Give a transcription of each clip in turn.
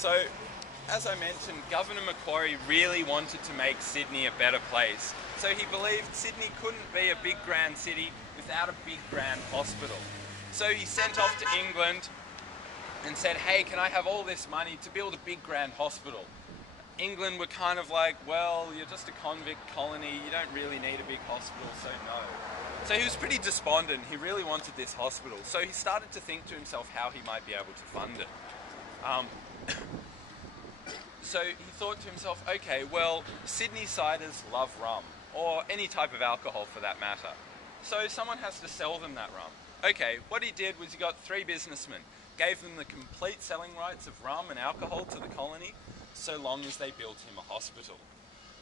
So, as I mentioned, Governor Macquarie really wanted to make Sydney a better place. So he believed Sydney couldn't be a big grand city without a big grand hospital. So he sent off to England and said, hey, can I have all this money to build a big grand hospital? England were kind of like, well, you're just a convict colony, you don't really need a big hospital, so no. So he was pretty despondent, he really wanted this hospital. So he started to think to himself how he might be able to fund it. So he thought to himself, okay, well, Sydney-siders love rum, or any type of alcohol for that matter. So someone has to sell them that rum. Okay, what he did was he got 3 businessmen, gave them the complete selling rights of rum and alcohol to the colony, so long as they built him a hospital.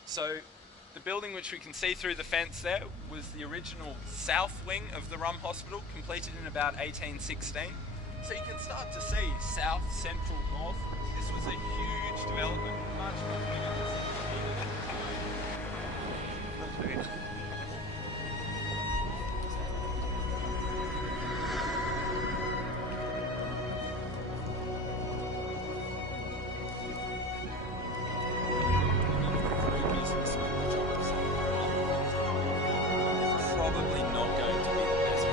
So the building which we can see through the fence there was the original south wing of the rum hospital, completed in about 1816. So you can start to see south, central, north. This was a huge development, much bigger than Sydney. Probably not going to be the best.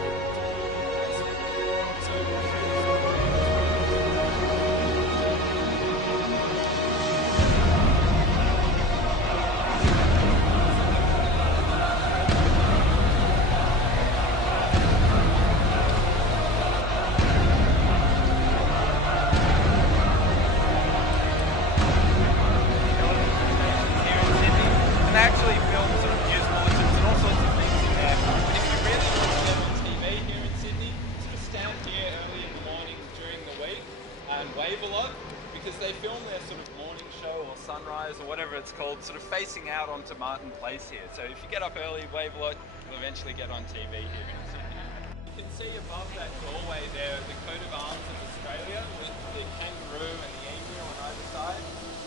Actually filmed sort of news bulletins and all sorts of things in there. But if you really want to get on TV here in Sydney, sort of stand here early in the morning during the week and wave a lot, because they film their sort of morning show or sunrise or whatever it's called, sort of facing out onto Martin Place here. So if you get up early, wave a lot, you'll eventually get on TV here in Sydney. You can see above that doorway there the coat of arms of Australia with the kangaroo and the emu on either side.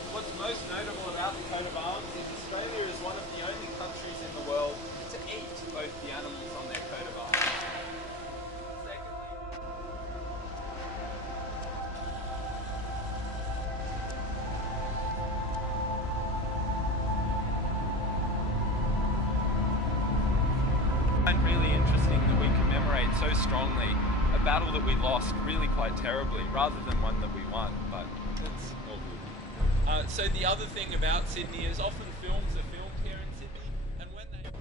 What's most notable about the coat of arms is Australia is one of the only countries in the world to eat both the animals on their coat of arms. I find really interesting that we commemorate so strongly a battle that we lost really quite terribly, rather than one that we won, but it's all good. So the other thing about Sydney is often films are filmed here in Sydney, and when they here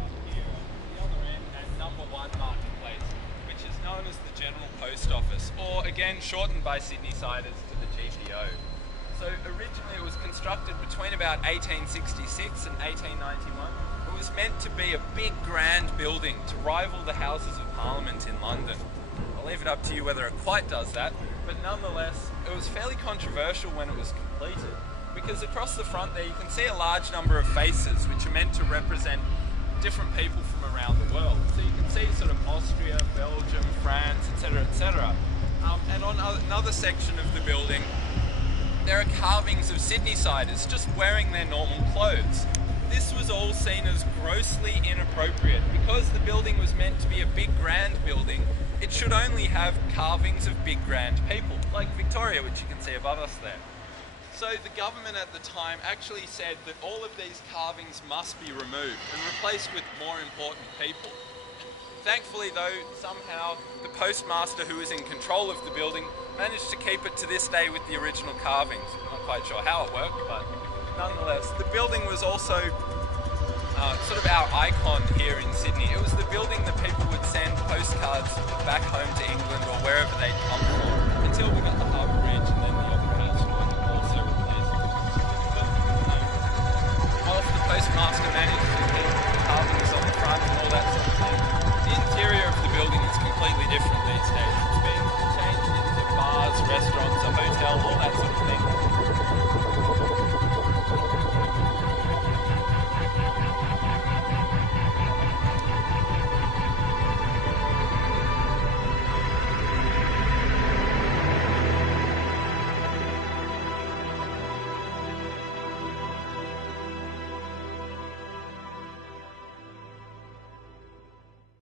on the other end at number 1 Martin Place, which is known as the General Post Office, or again shortened by Sydney-siders to the GPO. So originally it was constructed between about 1866 and 1891. It was meant to be a big grand building to rival the Houses of Parliament in London. I'll leave it up to you whether it quite does that, but nonetheless it was fairly controversial when it was completed, because across the front there you can see a large number of faces which are meant to represent different people from around the world. So you can see sort of Austria, Belgium, France, etc, etc. And on another section of the building there are carvings of Sydney-siders just wearing their normal clothes. This was all seen as grossly inappropriate. Because the building was meant to be a big grand building, it should only have carvings of big grand people, like Victoria, which you can see above us there. So the government at the time actually said that all of these carvings must be removed and replaced with more important people. Thankfully though, somehow the postmaster who was in control of the building managed to keep it to this day with the original carvings. I'm not quite sure how it worked, but nonetheless, the building was also sort of our icon here in Sydney. It was the building that people would send postcards back home to England or wherever they'd come from, until we got the